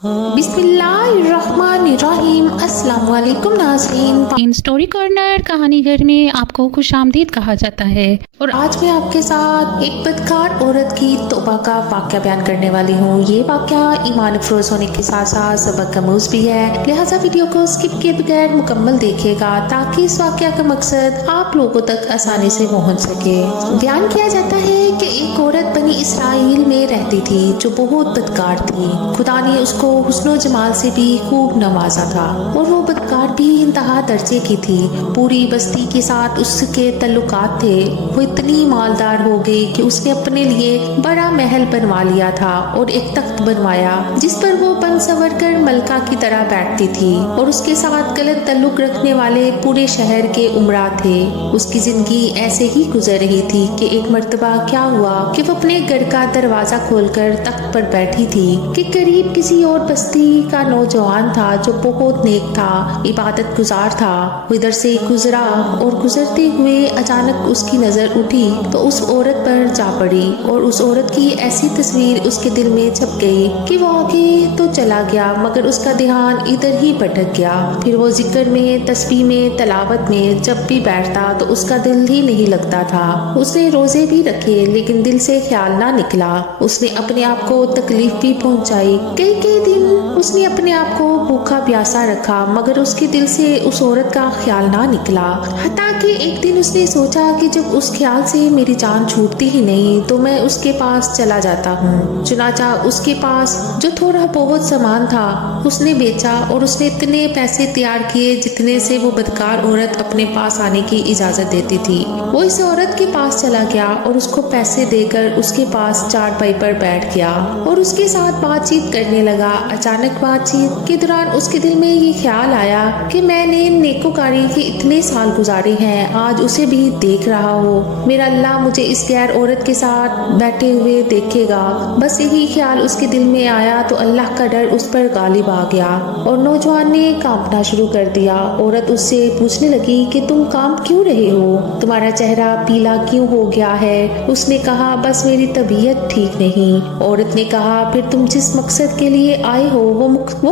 बिस्मिल्लाहिर्रहमानिर्रहीम। अस्सलाम वालेकुम नाज़रीन। स्टोरी कॉर्नर कहानी घर में आपको खुश आमदीद कहा जाता है। और आज मैं आपके साथ एक बदकार औरत की तौबा का वाक़या बयान करने वाली हूँ। ये वाक़या ईमान अफरोज़ होने के साथ साथ सबक आमूज़ भी है, लिहाजा वीडियो को स्किप किए बगैर मुकम्मल देखिएगा ताकि इस वाक़या का मकसद आप लोगों तक आसानी से पहुँच सके। बयान किया जाता है कि एक औरत बनी इसराइल में रहती थी जो बहुत बदकार थी। खुदा ने उसको हुस्नो जमाल से भी खूब नवाजा था और वो बदकार भी इंतहा दर्जे की थी। पूरी बस्ती के साथ उसके तल्लुकात थे। वो इतनी मालदार हो गई कि उसने अपने लिए बड़ा महल बनवा लिया था और एक तख्त बनवाया जिस पर वो बन सवर कर मलका की तरह बैठती थी और उसके साथ गलत तल्लुक रखने वाले पूरे शहर के उमरा थे। उसकी जिंदगी ऐसे ही गुजर रही थी कि एक मर्तबा क्या हुआ कि वो अपने घर का दरवाजा खोलकर तख्त पर बैठी थी कि करीब किसी और बस्ती का नौजवान था जो बहुत नेक था, इबादत गुजार था। वो इधर से गुजरा और गुजरते हुए अचानक उसकी नजर उठी तो उस औरत पर जा पड़ी और उस औरत की ऐसी तस्वीर उसके दिल में छप गई कि वो आगे तो चला गया मगर उसका ध्यान इधर ही भटक गया। फिर वो जिक्र में, तस्बीह में, तलावत में जब भी बैठता तो उसका दिल ही नहीं लगता था। उसने रोजे भी रखे लेकिन दिल से ख्याल ना निकला। उसने अपने आप को तकलीफ भी पहुंचाई। कई दिन उसने अपने आप को भूखा प्यासा रखा मगर उसके दिल से उस औरत का ख्याल ना निकला। हत्ता कि एक दिन उसने सोचा कि जब उस ख्याल से मेरी जान छूटती ही नहीं तो मैं उसके पास चला जाता हूँ। चुनाचा उसके पास जो थोड़ा बहुत सामान था उसने बेचा और उसने इतने पैसे तैयार किए जितने से वो बदकार औरत अपने पास आने की इजाजत देती थी। वो इस औरत के पास चला गया और उसको पैसे देकर उसके पास चारपाई पर बैठ गया और उसके साथ बातचीत करने लगा। अचानक बातचीत के दौरान उसके दिल में ये ख्याल आया कि मैंने नेकोकारी के इतने साल गुजारे हैं, आज उसे भी देख रहा हो, मेरा अल्लाह मुझे इस गैर औरत के साथ बैठे हुए देखेगा। बस यही ख्याल उसके दिल में आया तो अल्लाह का डर उस पर गालिब आ गया और नौजवान ने कांपना शुरू कर दिया। औरत उससे पूछने लगी कि तुम कांप क्यों रहे हो, तुम्हारा चेहरा पीला क्यों हो गया है। उसने कहा बस मेरी तबीयत ठीक नहीं। औरत ने कहा फिर तुम जिस मकसद के लिए आए हो वो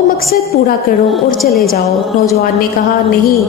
मकसद पूरा करो और चले जाओ। नौजवान ने कहा नहीं।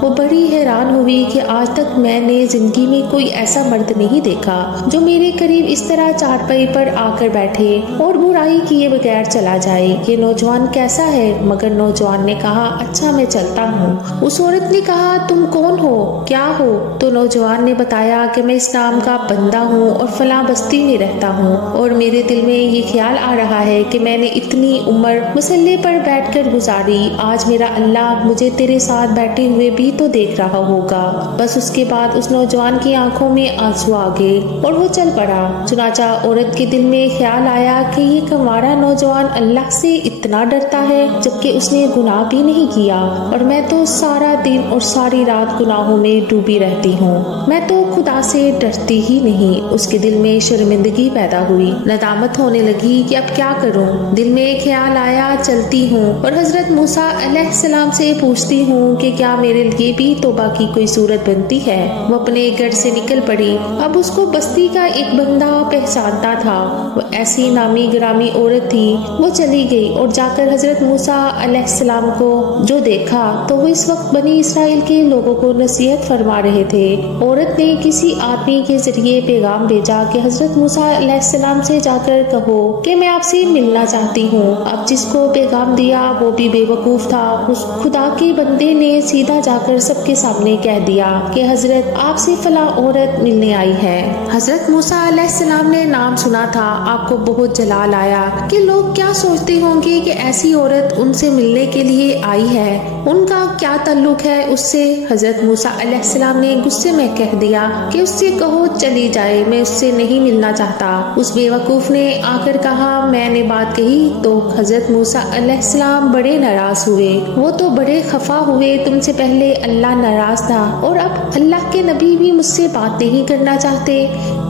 वो बड़ी हैरान हुई कि आज तक मैंने जिंदगी में कोई ऐसा मर्द नहीं देखा जो मेरे करीब इस तरह चारपाई पर आकर बैठे और बुराई किए बगैर चला जाए। ये नौजवान कैसा है? मगर नौजवान ने कहा अच्छा मैं चलता हूँ। उस औरत ने कहा तुम कौन हो, क्या हो? तो नौजवान ने बताया कि मैं इस नाम का बंदा हूँ और फला बस्ती में रहता हूँ और मेरे दिल में ये ख्याल आ रहा है कि मैंने इतनी उम्र मुसल्ले पर बैठकर गुजारी, आज मेरा अल्लाह मुझे तेरे साथ बैठे हुए भी तो देख रहा होगा। बस उसके बाद उस नौजवान की आंखों में आंसू आ गए और वो चल पड़ा। चुनाचा औरत के दिल में ख्याल आया कि ये कंवारा नौजवान अल्लाह से इतना डरता है जबकि उसने गुनाह भी नहीं किया और मैं तो सारा दिन और सारी रात गुनाहों में डूबी रहती हूँ, मैं तो खुदा से डरती ही नहीं। उसके दिल में शर्मिंदगी पैदा हुई, नदामत होने लगी कि अब क्या करूँ। दिल में ख्याल आया चलती हूँ और हजरत मूसा अलैहिस्सलाम से पूछती हूँ कि क्या मेरे लिए भी तौबा की कोई सूरत बनती है। वो अपने घर से निकल पड़ी। अब उसको बस्ती का एक बंदा पहचानता था। वो ऐसी नामी ग्रामी औरत थी। वो चली गई और जाकर हजरत मूसा अलैहिस्सलाम को जो देखा तो वो इस वक्त बनी इसराइल के लोगों को नसीहत फरमा रहे थे। औरत ने किसी आदमी के जरिए पैगाम भेजा कि हजरत मूसा अलैहिस्सलाम से जाकर कहो कि मैं आपसे मिलना चाहती हूँ। अब जिसको पैगाम दिया वो भी बेवकूफ था। उस खुदा के बंदे ने सीधा जाकर सबके सामने कह दिया कि हजरत आपसे फला औरत मिलने आई है। हजरत मूसा अलैहिस्सलाम ने नाम सुना था। आपको बहुत जलाल आया कि लोग क्या सोचते होंगे कि ऐसी औरत उनसे मिलने के लिए आई है, उनका क्या ताल्लुक है उससे। हजरत मूसा अलैहिस्सलाम ने गुस्से में कह दिया कि उससे कहो चली जाए, मैं उससे नहीं मिलना चाहता। उस बेवकूफ ने आकर कहा मैंने बात कही तो हजरत मूसा अलैहिस्सलाम बड़े नाराज हुए। वो तो बड़े खफा हुए, तुमसे पहले अल्लाह नाराज था और अब अल्लाह के नबी भी मुझसे बात नहीं करना चाहते।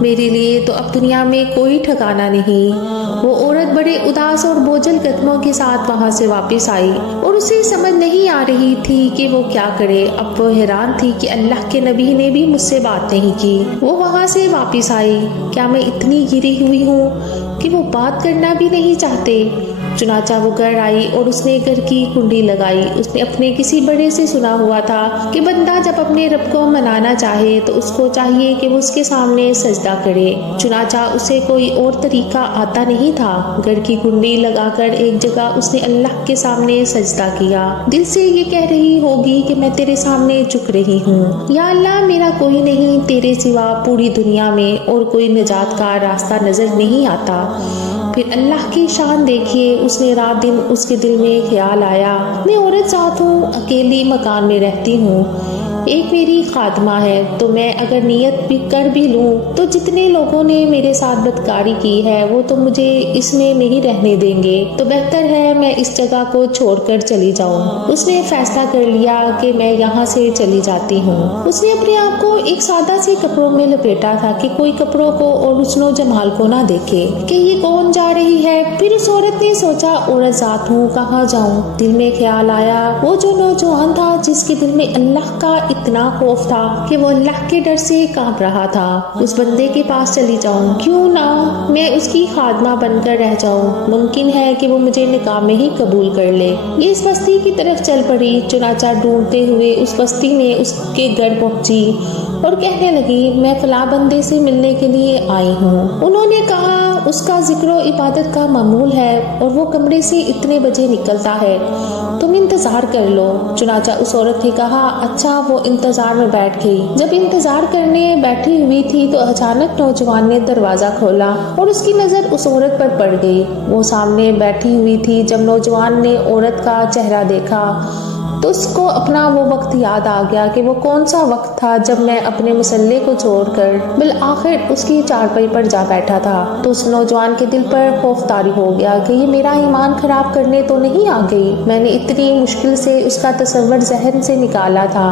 मेरे लिए तो अब दुनिया में कोई ठिकाना नहीं। वो औरत बड़े उदास और बोझल कदमों के साथ वहाँ से वापस आई और उसे समझ नहीं आ रही थी कि वो क्या करे। अब वो हैरान थी कि अल्लाह के नबी ने भी मुझसे बात नहीं की। वो वहाँ से वापस आई। क्या मैं इतनी गिरी हुई हूँ कि वो बात करना भी नहीं चाहते? चुनाचा वो घर आई और उसने घर की कुंडी लगाई। उसने अपने किसी बड़े से सुना हुआ था कि बंदा जब अपने रब को मनाना चाहे तो उसको चाहिए कि वो उसके सामने सजदा करे। चुनाचा उसे कोई और तरीका आता नहीं था। घर की कुंडी लगाकर एक जगह उसने अल्लाह के सामने सजदा किया। दिल से ये कह रही होगी कि मैं तेरे सामने झुक रही हूँ, या अल्लाह मेरा कोई नहीं तेरे सिवा पूरी दुनिया में और कोई निजात का रास्ता नजर नहीं आता। फिर अल्लाह की शान देखिए, उसने रात दिन उसके दिल में ख्याल आया, मैं औरत जात हूँ, अकेली मकान में रहती हूँ, एक मेरी खादमा है, तो मैं अगर नियत भी कर भी लूँ तो जितने लोगों ने मेरे साथ बदकारी की है वो तो मुझे इसमें नहीं रहने देंगे, तो बेहतर है मैं इस जगह को छोड़कर चली जाऊँ। उसने फैसला कर लिया कि मैं यहाँ से चली जाती हूँ। उसने अपने आप को एक सादा सी कपड़ों में लपेटा था कि कोई कपड़ों को और हुस्नो जमाल को ना देखे कि ये कौन जा रही है। फिर उस औरत ने सोचा, औरत जात हूँ, कहाँ जाऊँ। दिल में ख्याल आया, वो जो नौजवान था जिसके दिल में अल्लाह का इतना खौफ था कि वो अल्लाह के डर से कांप रहा था, उस बंदे के पास चली जाऊं। क्यों ना मैं उसकी खादमा बनकर रह जाऊं, मुमकिन है कि वो मुझे निकाह में ही कबूल कर ले। ये इस बस्ती की तरफ चल पड़ी। चुनाचा ढूंढते हुए उस बस्ती में उसके घर पहुंची और कहने लगी, मैं फला बंदे से मिलने के लिए आई हूँ। उन्होंने कहा, उसका जिक्र इबादत का मामूल है और वो कमरे से इतने बजे निकलता है, तुम इंतजार कर लो। चुनाचा उस औरत ने कहा, अच्छा। वो इंतजार में बैठ गई। जब इंतजार करने बैठी हुई थी तो अचानक नौजवान ने दरवाजा खोला और उसकी नजर उस औरत पर पड़ गई। वो सामने बैठी हुई थी। जब नौजवान ने औरत का चेहरा देखा तो उसको अपना वो वक्त याद आ गया कि वो कौन सा वक्त था जब मैं अपने मुसल्ले को छोड़कर बिल आखिर उसकी चारपाई पर जा बैठा था। तो उस नौजवान के दिल पर खौफ तारी हो गया कि ये मेरा ईमान खराब करने तो नहीं आ गई। मैंने इतनी मुश्किल से उसका तस्वर जहन से निकाला था।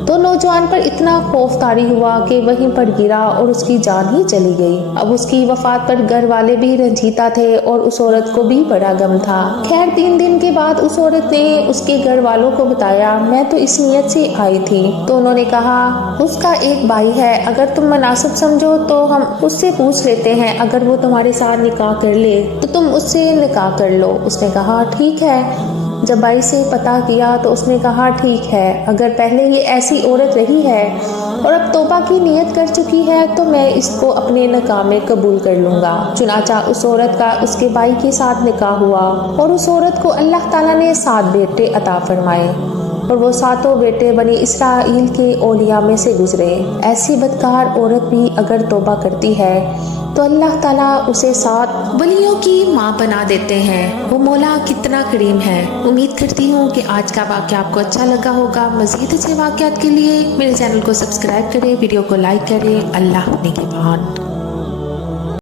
तो नौजवान पर इतना खौफ तारी हुआ कि वहीं पर गिरा और उसकी जान ही चली गई। अब उसकी वफात पर घर वाले भी रंजीता थे और उस औरत को भी बड़ा गम था। खैर 3 दिन के बाद उस औरत ने उसके घर वालों को बताया, मैं तो इस नियत से आई थी। तो उन्होंने कहा, उसका एक भाई है, अगर तुम मुनासिब समझो तो हम उससे पूछ लेते हैं, अगर वो तुम्हारे साथ निकाह कर ले तो तुम उससे निकाह कर लो। उसने कहा, ठीक है। जब भाई से पता किया तो उसने कहा, ठीक है, अगर पहले ये ऐसी औरत रही है और अब तौबा की नियत कर चुकी है तो मैं इसको अपने निकाह में कबूल कर लूंगा। चुनाचा उस औरत का उसके भाई के साथ निकाह हुआ और उस औरत को अल्लाह ताला ने 7 बेटे अता फरमाए और वो 7 बेटे बनी इसराइल के औलिया में से गुजरे। ऐसी बदकार औरत भी अगर तौबा करती है तो अल्लाह ताला उसे 7 वलियों की माँ बना देते हैं। वो मौला कितना करीम है। उम्मीद करती हूँ कि आज का वाक़या आपको अच्छा लगा होगा। मज़ीद ऐसे वाक़यात के लिए मेरे चैनल को सब्सक्राइब करें, वीडियो को लाइक करें। अल्लाह निगहबान।